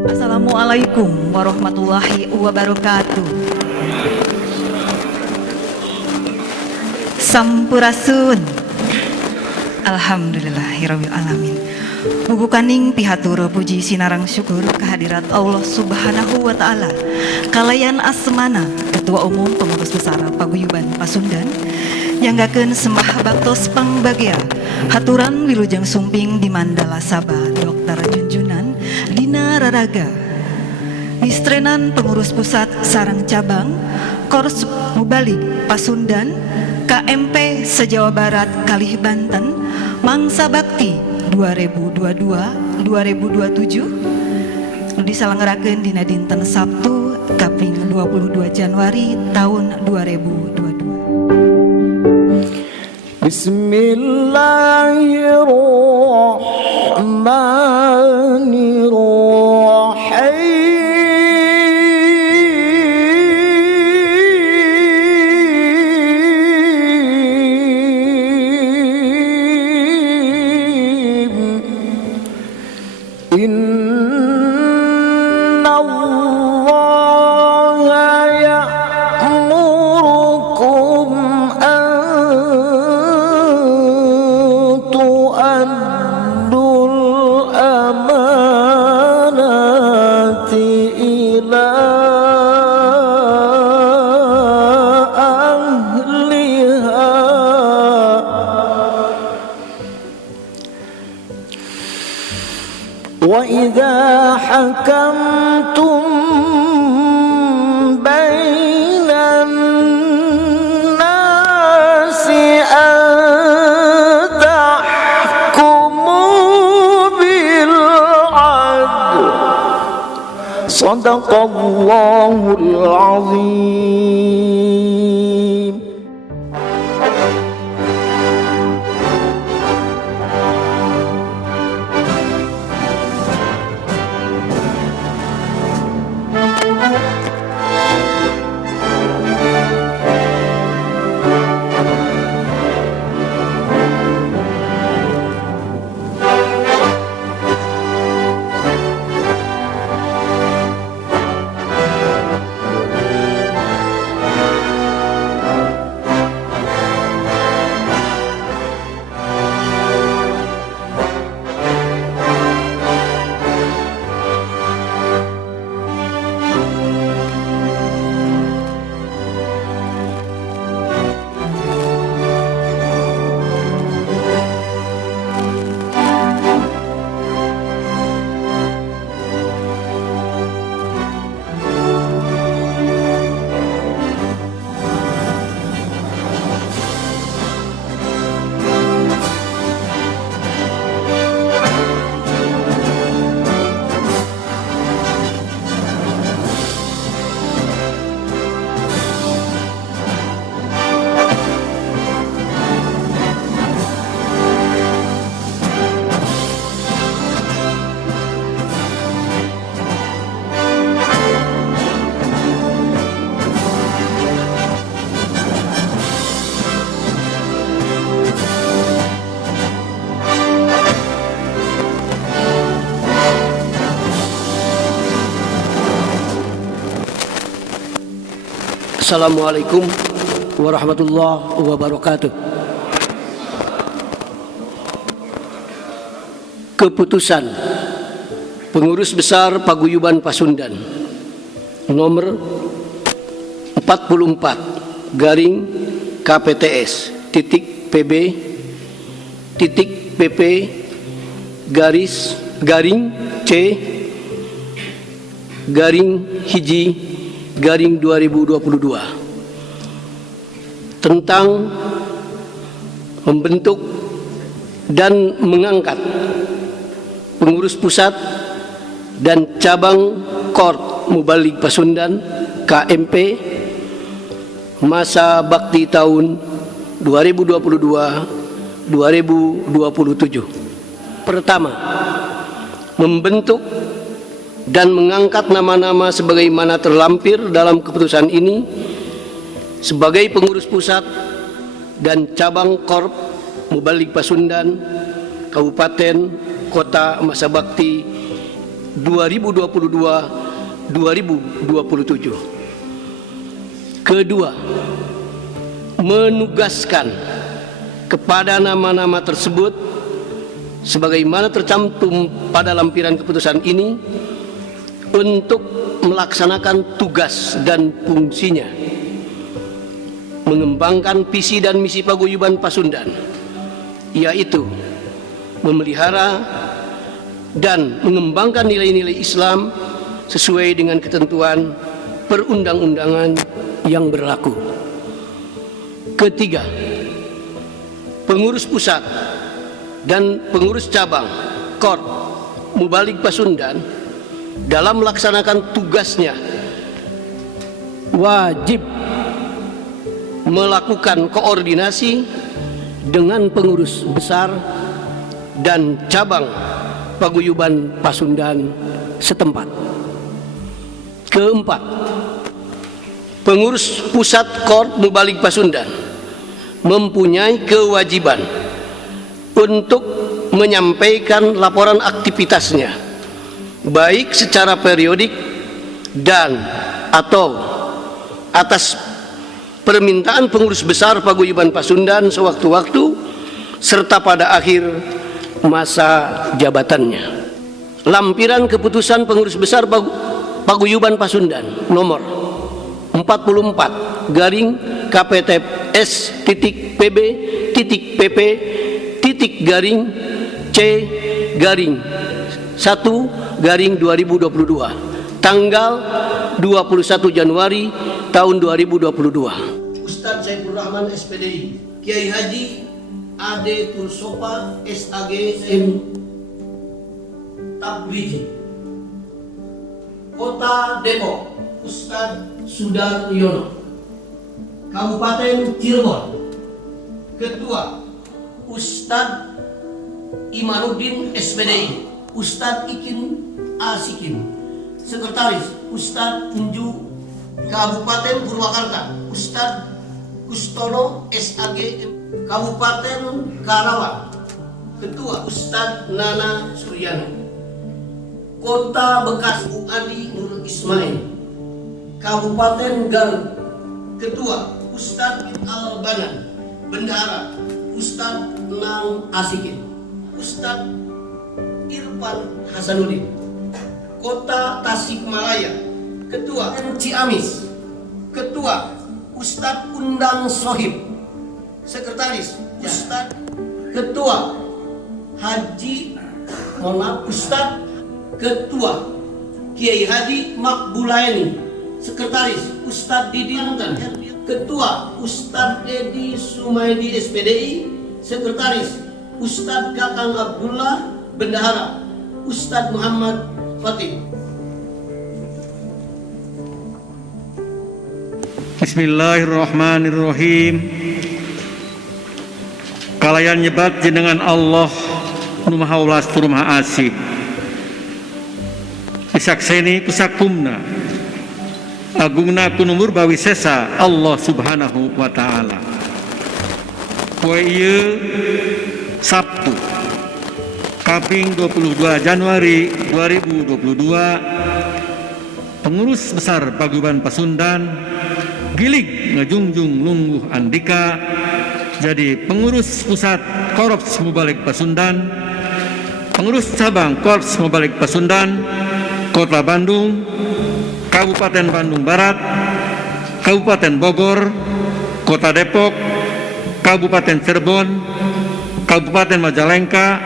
Assalamualaikum warahmatullahi wabarakatuh. Sampurasun. Alhamdulillahirabbil alamin. Bubukaning pihatur puji sinarang syukur kehadirat Allah Subhanahu wa taala. Kalayan asmana Ketua Umum Pengurus Besar Paguyuban Pasundan nyanggakeun sembah baktos pangbagia haturan wilujeng sumping di Mandala Sabah Dr. Junjunan Dina Raraga Istrenan Pengurus Pusat Sarang Cabang Korps Mubalik Pasundan KMP se-Jawa Barat Kalih Banten Mangsa Bakti 2022-2027 diselenggarakeun dina dinten Sabtu kaping 22 Januari tahun 2022. وَإِذَا حَكَمْتُمْ بَيْنَ النَّاسِ أَن تَحْكُمُوا بِالْعَدْلِ صَدَقَ اللَّهُ الْعَظِيمُ. Assalamualaikum warahmatullahi wabarakatuh. Keputusan Pengurus Besar Paguyuban Pasundan nomor 44 garing KPTS titik PB titik PP garing C garing hiji garing 2022 tentang membentuk dan mengangkat pengurus pusat dan cabang Korps Mubalik Pasundan KMP masa bakti tahun 2022-2027. Pertama, membentuk dan mengangkat nama-nama sebagaimana terlampir dalam keputusan ini sebagai pengurus pusat dan cabang Korps Mubalik Pasundan Kabupaten Kota masa bakti 2022-2027. Kedua, menugaskan kepada nama-nama tersebut sebagaimana tercantum pada lampiran keputusan ini untuk melaksanakan tugas dan fungsinya, mengembangkan visi dan misi paguyuban Pasundan, yaitu memelihara dan mengembangkan nilai-nilai Islam sesuai dengan ketentuan perundang-undangan yang berlaku. Ketiga, pengurus pusat dan pengurus cabang KOR Mubalik Pasundan dalam melaksanakan tugasnya wajib melakukan koordinasi dengan pengurus besar dan cabang paguyuban Pasundan setempat. Keempat, pengurus pusat KOR Mubalik Pasundan mempunyai kewajiban untuk menyampaikan laporan aktivitasnya baik secara periodik dan atau atas permintaan pengurus besar paguyuban Pasundan sewaktu-waktu serta pada akhir masa jabatannya. Lampiran keputusan pengurus besar paguyuban Pasundan nomor 44 garing KPTS PB PP garing C garing 1 garing 2022 tanggal 21 Januari tahun 2022. Ustadz Saiful Rahman SPDI, Kiai Haji Ade Tulsopa SAG M Tabriji, Kota Depok Ustadz Sudaryono, Kabupaten Cirebon Ketua Ustadz Imanuddin SPDI, Ustadz Ikin Asikin, Sekretaris Ustadz Unju, Kabupaten Purwakarta Ustadz Kustono SAG Kabupaten Karawang, Ketua Ustadz Nana Suryani, Kota Bekasi Adi Nur Ismail, Kabupaten Garut, Ketua Ustadz Albanan, Bendahara Ustadz Nang Asikin, Ustadz Irfan Hasanuddin, Kota Tasikmalaya, Ketua Ciamis, Ketua Ustadz Undang Sohib, Sekretaris Ustadz, Ketua Ustadz Ketua Kiai Haji Makbulaini, Sekretaris Ustadz Didin, Ketua Ustadz Edi Sumaidi SPDI, Sekretaris Ustadz Kakang Abdullah, Bendahara Ustadz Muhammad Fatih. Bismillahirrahmanirrahim. Kalayan nyebat jenengan Allah nu maha welas tur maha asih, pisakseni pisakumna agungna kunumur bawi sesa Allah subhanahu wa ta'ala. Poe ieu Sabtu kaping 22 Januari 2022 pengurus besar Paguyuban Pasundan gilig ngejungjung lungguh andika jadi pengurus pusat Korps Mubalik Pasundan, pengurus cabang Korps Mubalik Pasundan Kota Bandung, Kabupaten Bandung Barat, Kabupaten Bogor, Kota Depok, Kabupaten Cirebon, Kabupaten Majalengka,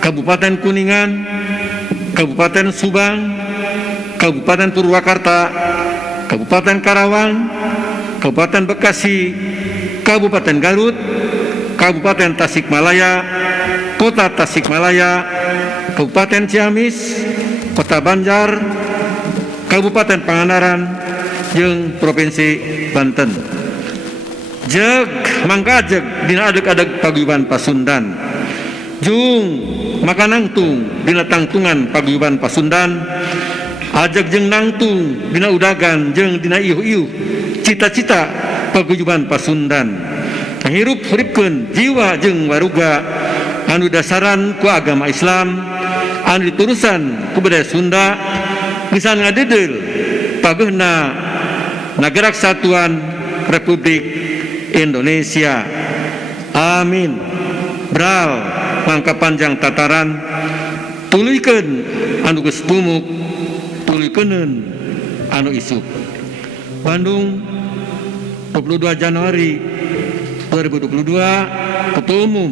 Kabupaten Kuningan, Kabupaten Subang, Kabupaten Purwakarta, Kabupaten Karawang, Kabupaten Bekasi, Kabupaten Garut, Kabupaten Tasikmalaya, Kota Tasikmalaya, Kabupaten Ciamis, Kota Banjar, Kabupaten Pangandaran, jeung Provinsi Banten. Jeg mangka jeg dina adeg-adeg Paguyuban Pasundan. Jung maka nangtung dina tangtungan Paguyuban Pasundan. Ajeg jeung nangtung dina udagan jeung dina iuh-iuh cita-cita Paguyuban Pasundan. Hirup-huripkeun jiwa jeung waruga anu dasaran ku agama Islam anu diturusan ku budaya Sunda bisa ngadedel pageuna Nagara Kesatuan Republik Indonesia. Amin. Bral mangka panjang tataran tuluykeun anu geus tumuk, tuluykeun anu isuk. Bandung 22 Januari 2022. Ketua Umum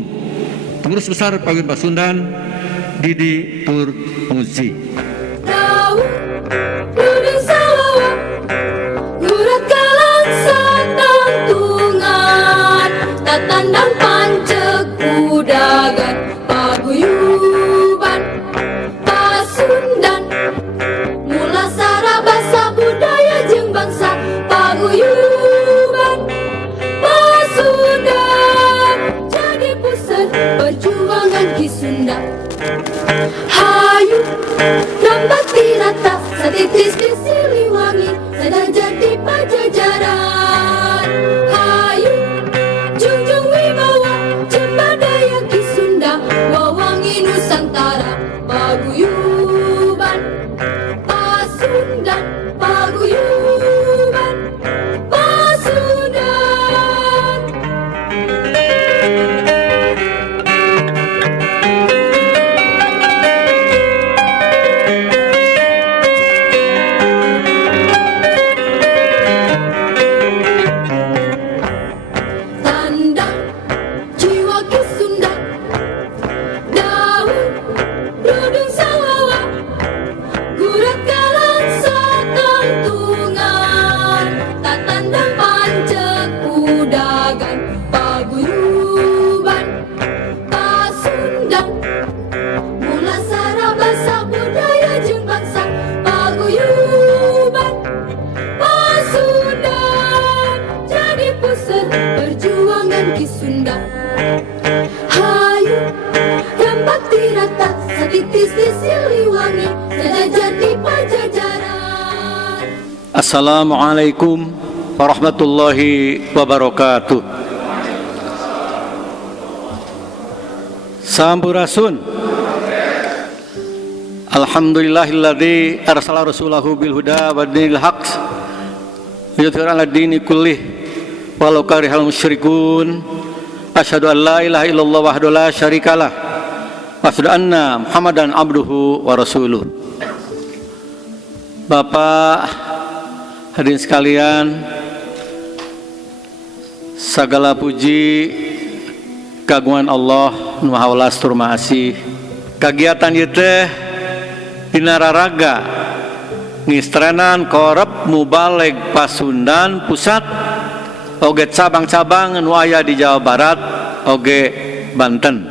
Pengurus Besar Paguyuban Pasundan Didi Purmuzi. Daun duduk sawawa gurat kalang satantungan tatandang pancek udagan paguyuban Pasundan mula sarabasa budaya jeung bangsa paguyuban Pasundan jadi pusat perjuangan Ki Sunda. Hayu rambat tirata satitis di Siliwangi sedang jadi pajajaran. Hayu junjung wibawa cembadaya Ki Sunda wawangi Nusantara paguyuban Pasundan paguyuban Pasundan. Tandang jiwa Ki Sunda, daun dudung sawawa gurat kalang satantungan tatandang pancek udagan paguyuban Pasundan mula sarabasa budaya jeung bangsa paguyuban Pasundan jadi pusat perjuangan Ki Sunda. Hayu rambat tirata satitis di Siliwangi sedang jadi pajajaran. Assalamualaikum warahmatullahi wabarakatuh. Sampurasun. Alhamdulillahilladzi arsala rasulahu bil huda wa dinil haqq yudhhiru 'ala dini kullih walau karihal musyrikun. Asyhadu an la ilaha illallah wahdahu la syarikalah wa asyhadu anna Muhammadan abduhu wa rasuluh. Bapak hadirin sekalian, segala puji kagungan Allah nu Maha Welas tur Maha Asih. Kagiatan ieu teh dina raraga ngistrenan korep mubaleg Pasundan pusat oge cabang-cabang nu aya di Jawa Barat oge Banten.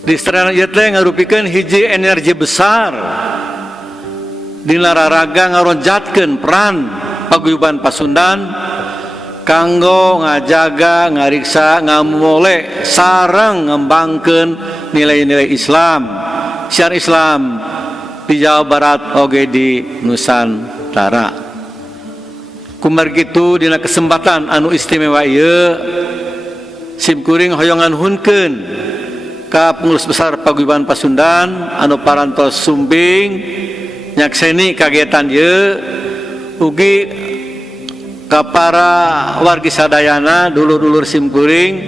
Distrenan ieu teh ngarupikeun hiji energi besar dina raraga ngaronjatkeun peran paguyuban Pasundan kanggo ngajaga, ngariksa, ngamole sareng ngembangkeun nilai-nilai Islam, syiar Islam di Jawa Barat oge di Nusantara. Kumar kitu dina kesempatan anu istimewa ieu simkuring hoyongan hunkeun ka Pengurus Besar Paguyuban Pasundan anu parantos sumbing nyakseni kagiatan ieu ugi ka para wargi sadayana dulur-dulur simkuring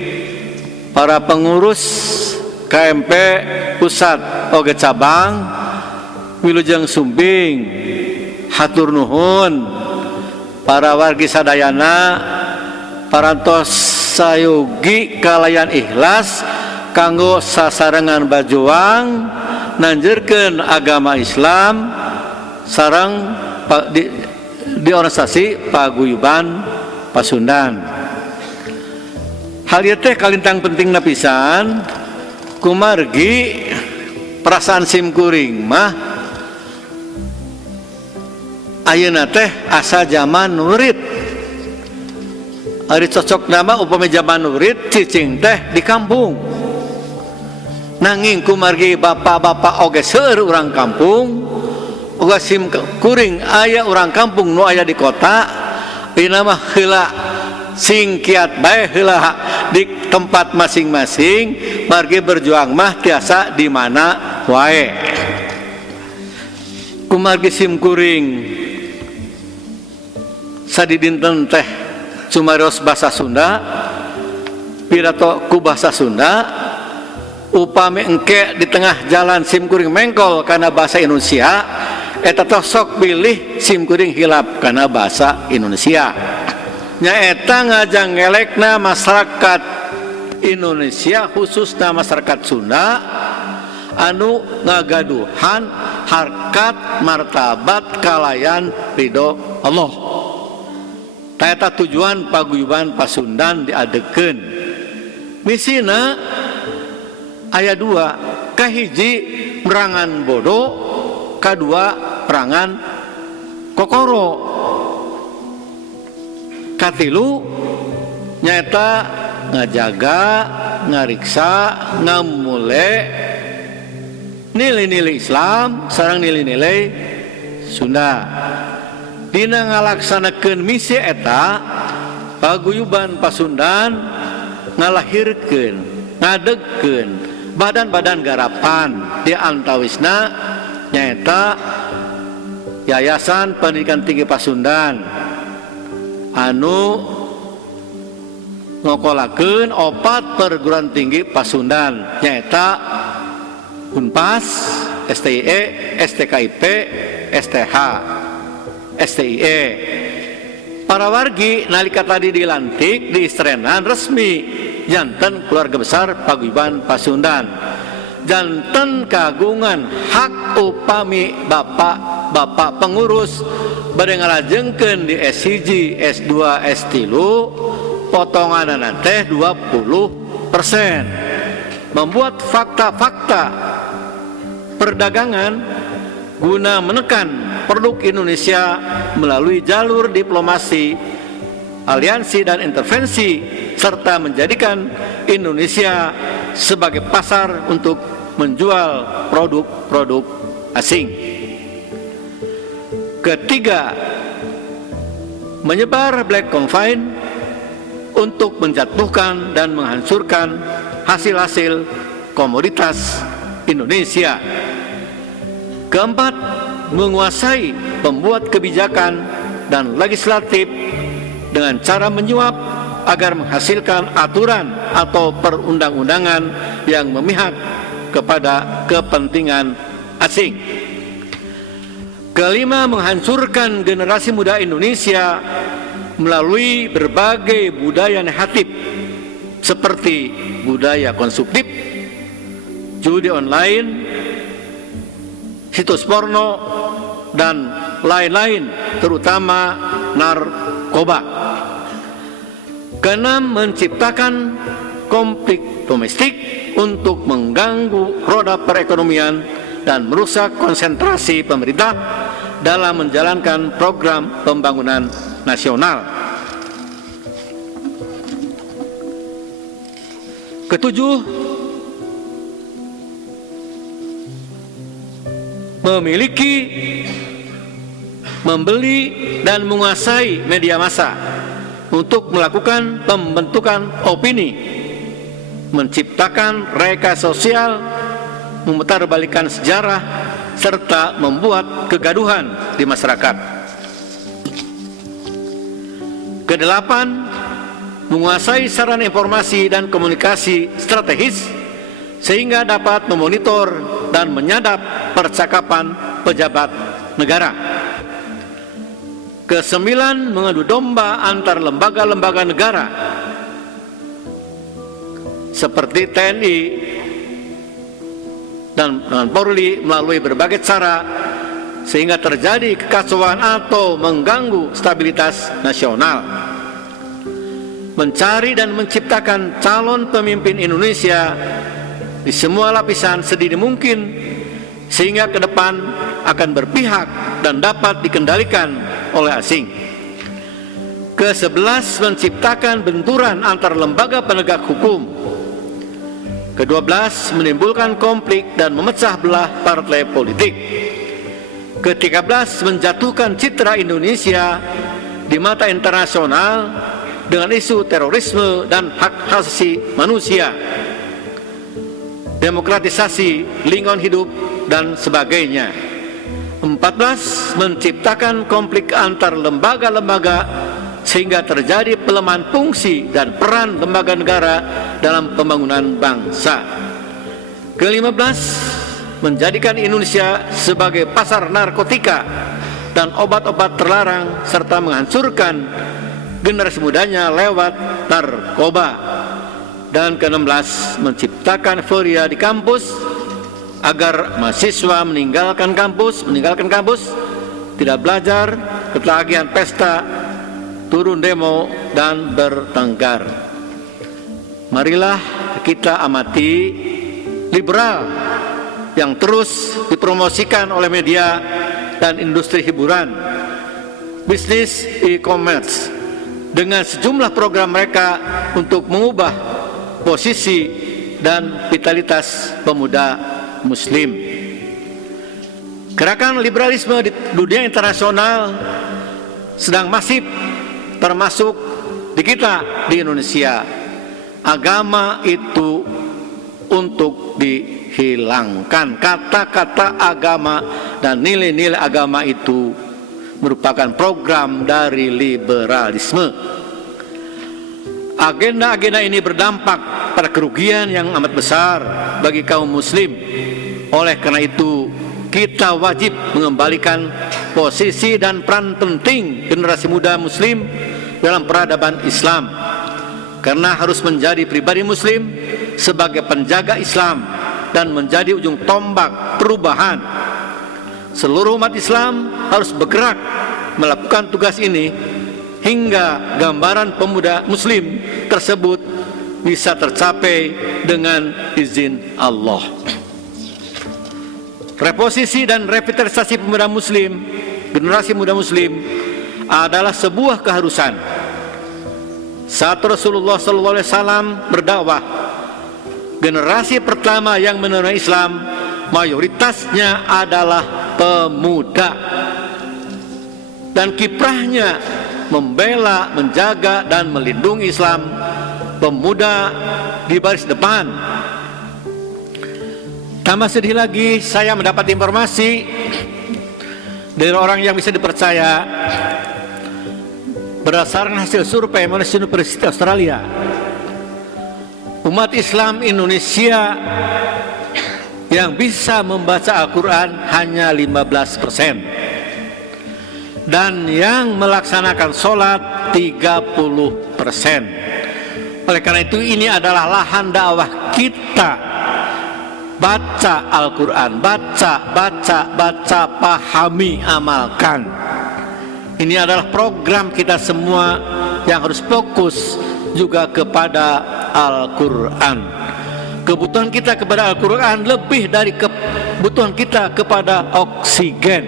para pengurus KMP pusat oge cabang wilujeng sumbing hatur nuhun para wargi sadayana parantos sayogi kalayan ikhlas kanggo sasarengan bajuang nanjeurkeun agama Islam sareng di organisasi Paguyuban Pasundan. Hal ieu teh kalintang pentingna pisan kumargi perasaan simkuring mah ayeuna teh asa zaman nurit. Ari cocok nama upami zaman nurit cicing teh di kampung. Nanging kumargi bapak-bapak oge seueur urang kampung, oge simkuring aya urang kampung nu aya di kota, dina mah heula singkiat bae heula di tempat masing-masing, margi berjuang mah tiasa di mana wae. Kumargi simkuring sadidinten teh cumarios basa Sunda, pirato ku basa Sunda, upami engke di tengah jalan simkuring mengkol karena bahasa Indonesia, eta tos sok pilih simkuring hilap karena bahasa Indonesia. Nyaeta ngajang ngelekna masyarakat Indonesia khususnya masyarakat Sunda anu ngagaduhan harkat martabat kalayan ridho Allah. Taeta tujuan paguyuban Pasundan diadekeun. Misina aya 2, kahiji merangan bodoh, kadua perangan kokoro. Katilu nyaeta ngajaga, ngariksa, ngamule nilai-nilai Islam sareng nilai-nilai Sunda. Dina ngalaksanakeun misi eta paguyuban Pasundan ngalahirkeun, ngadegkeun badan-badan garapan di antawisna nyaeta Yayasan Pendidikan Tinggi Pasundan anu ngokolakeun 4 perguruan tinggi Pasundan nyaeta Unpas, STIE, STKIP, STH, STIE. Para wargi nalika tadi dilantik di istrenan resmi janten keluarga besar paguyuban Pasundan. Janten kagungan hak upami bapak pengurus bade ngalajengkeun di S1, S2, S3 potonganana teh 20%. Membuat fakta-fakta perdagangan guna menekan produk Indonesia melalui jalur diplomasi, aliansi dan intervensi serta menjadikan Indonesia sebagai pasar untuk menjual produk-produk asing. Ketiga, menyebar black campaign untuk menjatuhkan dan menghancurkan hasil-hasil komoditas Indonesia. Keempat, menguasai pembuat kebijakan dan legislatif dengan cara menyuap agar menghasilkan aturan atau perundang-undangan yang memihak kepada kepentingan asing. Kelima, menghancurkan generasi muda Indonesia melalui berbagai budaya negatif seperti budaya konsumtif, judi online, situs porno, dan lain-lain, terutama narkoba. Keenam, menciptakan konflik domestik untuk mengganggu roda perekonomian dan merusak konsentrasi pemerintah dalam menjalankan program pembangunan nasional. Ketujuh, memiliki, membeli, dan menguasai media massa untuk melakukan pembentukan opini, menciptakan reka sosial, memutarbalikkan sejarah, serta membuat kegaduhan di masyarakat. Kedelapan, menguasai sarana informasi dan komunikasi strategis sehingga dapat memonitor dan menyadap percakapan pejabat negara. Kesembilan, mengadu domba antar lembaga-lembaga negara seperti TNI dan Polri melalui berbagai cara sehingga terjadi kekacauan atau mengganggu stabilitas nasional. Mencari dan menciptakan calon pemimpin Indonesia di semua lapisan sedini mungkin sehingga ke depan akan berpihak dan dapat dikendalikan oleh asing. Ke-11, menciptakan benturan antar lembaga penegak hukum. Ke-12, menimbulkan konflik dan memecah belah partai politik. Ke-13, menjatuhkan citra Indonesia di mata internasional dengan isu terorisme dan hak asasi manusia. demokratisasi lingkungan hidup, dan sebagainya. 14. Menciptakan konflik antar lembaga-lembaga sehingga terjadi pelemahan fungsi dan peran lembaga negara dalam pembangunan bangsa. Ke-15, menjadikan Indonesia sebagai pasar narkotika dan obat-obat terlarang serta menghancurkan generasi mudanya lewat narkoba. Dan ke-16, menciptakan euforia di kampus agar mahasiswa meninggalkan kampus, tidak belajar, ketagihan pesta, turun demo, dan bertengkar. Marilah kita amati liberal yang terus dipromosikan oleh media dan industri hiburan, bisnis e-commerce, dengan sejumlah program mereka untuk mengubah posisi dan vitalitas pemuda Muslim. Gerakan liberalisme di dunia internasional sedang masif, termasuk di kita di Indonesia. Agama itu untuk dihilangkan. Kata-kata agama dan nilai-nilai agama itu merupakan program dari liberalisme. Agenda-agenda ini berdampak pada kerugian yang amat besar bagi kaum muslim. Oleh karena itu, kita wajib mengembalikan posisi dan peran penting generasi muda muslim dalam peradaban Islam, karena harus menjadi pribadi muslim sebagai penjaga Islam dan menjadi ujung tombak perubahan. Seluruh umat Islam harus bergerak melakukan tugas ini hingga gambaran pemuda muslim tersebut bisa tercapai dengan izin Allah. Reposisi dan revitalisasi pemuda muslim, generasi muda muslim adalah sebuah keharusan. Saat Rasulullah SAW berdakwah, generasi pertama yang menerima Islam mayoritasnya adalah pemuda, dan kiprahnya membela, menjaga, dan melindungi Islam. Pemuda di baris depan. Tambah sedih lagi, saya mendapat informasi dari orang yang bisa dipercaya berdasarkan hasil survei Monash University Australia. Umat Islam Indonesia yang bisa membaca Al-Quran hanya 15%, dan yang melaksanakan sholat 30%. Oleh karena itu, ini adalah lahan dakwah kita. Baca Al-Quran, baca, pahami, amalkan. Ini adalah program kita semua yang harus fokus juga kepada Al-Quran. Kebutuhan kita kepada Al-Quran lebih dari kebutuhan kita kepada oksigen.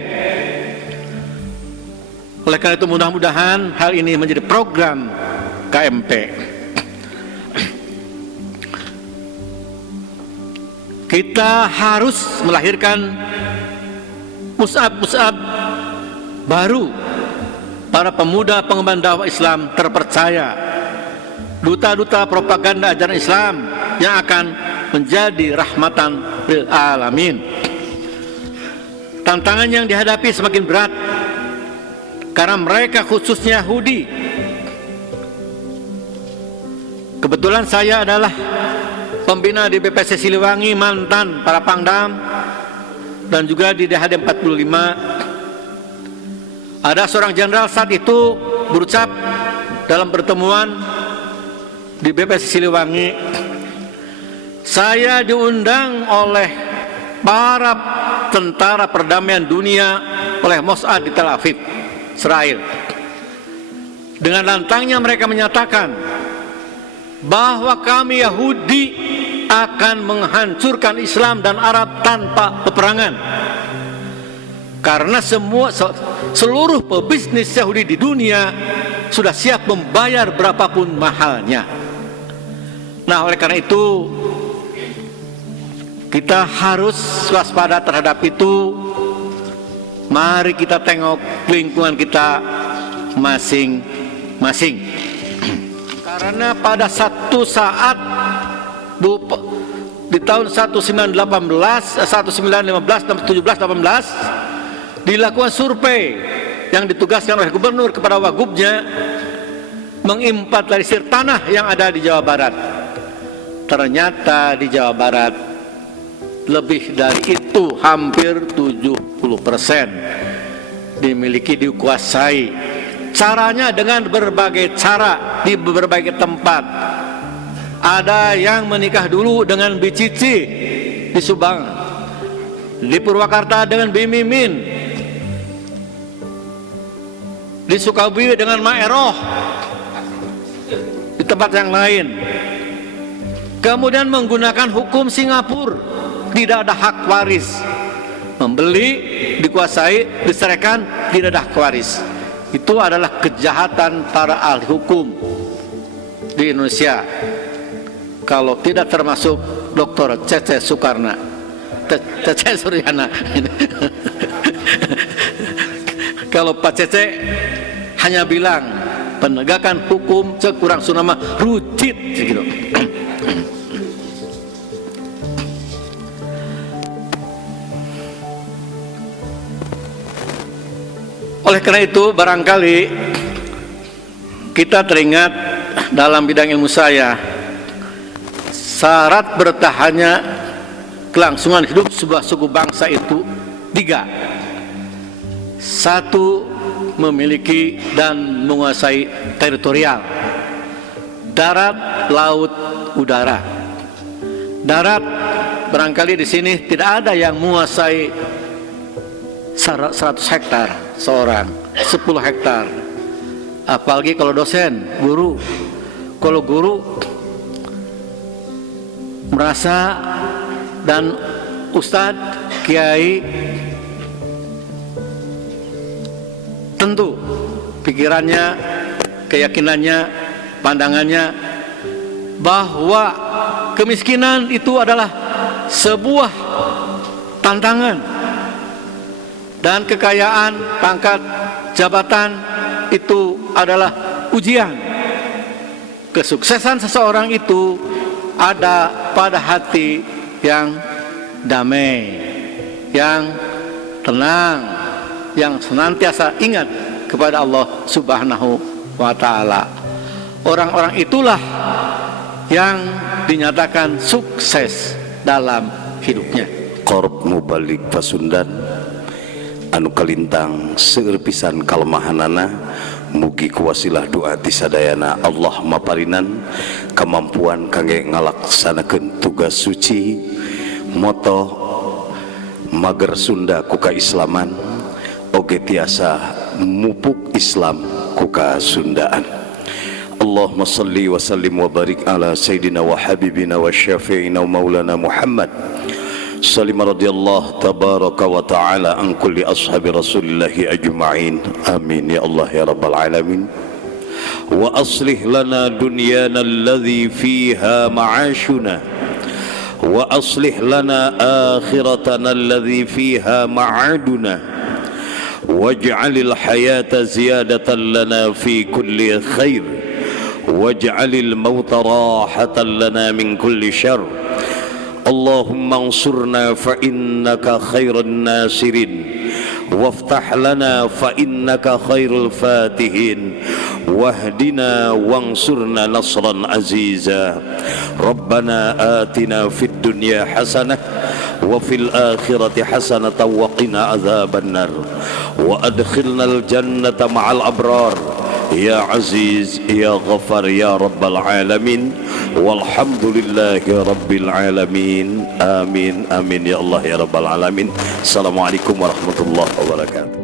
Oleh karena itu, mudah-mudahan hal ini menjadi program KMP. Kita harus melahirkan mus'ab-mus'ab baru, para pemuda pengemban dakwah Islam terpercaya, duta-duta propaganda ajaran Islam yang akan menjadi rahmatan lil alamin. Tantangan yang dihadapi semakin berat karena mereka, khususnya Yahudi. Kebetulan saya adalah pembina di BPC Siliwangi, mantan para Pangdam, dan juga di DHD 45. Ada seorang jenderal saat itu berucap dalam pertemuan di BPC Siliwangi, saya diundang oleh para tentara perdamaian dunia oleh Mossad di Tel Aviv, Israel. Dengan lantangnya mereka menyatakan bahwa kami Yahudi akan menghancurkan Islam dan Arab tanpa peperangan, karena seluruh pebisnis Yahudi di dunia sudah siap membayar berapapun mahalnya. Nah, oleh karena itu kita harus waspada terhadap itu. Mari kita tengok lingkungan kita masing-masing. Karena pada satu saat di tahun 1915, 17, 18 dilakukan survei yang ditugaskan oleh gubernur kepada wagubnya menginventarisir tanah yang ada di Jawa Barat. Ternyata di Jawa Barat lebih dari itu, hampir 70% dikuasai. Caranya dengan berbagai cara di berbagai tempat. Ada yang menikah dulu dengan Bicici di Subang, di Purwakarta dengan Bimimin, di Sukabumi dengan Maeroh, di tempat yang lain. Kemudian menggunakan hukum Singapura, tidak ada hak waris. Membeli, dikuasai, diserahkan, tidak ada hak waris. Itu adalah kejahatan para ahli hukum di Indonesia. Kalau tidak termasuk Dr. Cece Sukarna, Cece Suryana. Kalau Pak Cece hanya bilang penegakan hukum sekurang sunama rucit gitu. Oleh karena itu barangkali kita teringat dalam bidang ilmu saya, syarat bertahannya kelangsungan hidup sebuah suku bangsa itu 3. 1. Memiliki dan menguasai teritorial, darat, laut, udara. Darat barangkali di sini tidak ada yang menguasai 100 hektar seorang, 10 hektar. Apalagi kalau dosen, guru. Kalau guru merasa dan ustadz, kiai, tentu pikirannya, keyakinannya, pandangannya bahwa kemiskinan itu adalah sebuah tantangan. Dan kekayaan, pangkat, jabatan itu adalah ujian. Kesuksesan seseorang itu ada pada hati yang damai, yang tenang, yang senantiasa ingat kepada Allah Subhanahu wa Ta'ala. Orang-orang itulah yang dinyatakan sukses dalam hidupnya. Korup mubalik Pasundan anu kalintang seueur pisan kalemahanana, mugi kuwasilah doa ti sadayana Allah maparinan kemampuan kangge ngalaksanakeun tugas suci moto mager Sunda ku kaislaman oge tiasa mupuk Islam ku kasundaan. Allahumma salli wa sallim wa barik ala sayyidina wa habibina wa syafi'ina wa maulana Muhammad Salim radhiyallahu tabaraka wa ta'ala an kulli ashabi rasulillahi ajma'in. Amin ya Allah ya rabbal alamin. Wa aslih lana dunyana alladhi fiha ma'ashuna wa aslih lana akhiratana alladhi fiha ma'aduna waj'alil hayata ziyadatan lana fi kulli khair waj'alil mauta rahatan lana min kulli syarr. Allahumma ansurna fa innaka khairan nasirin waftah lana fa innaka khairul fatihin wahdina wansurna nasran aziza. Rabbana atina fid dunya hasanah wa fil akhirati hasanah wa qina adzabannar wa adkhilnal jannata ma'al abrar ya aziz ya ghafar ya rabbal alamin walhamdulillahi rabbil alamin. Amin amin ya Allah ya rabbal alamin. Assalamualaikum warahmatullahi wabarakatuh.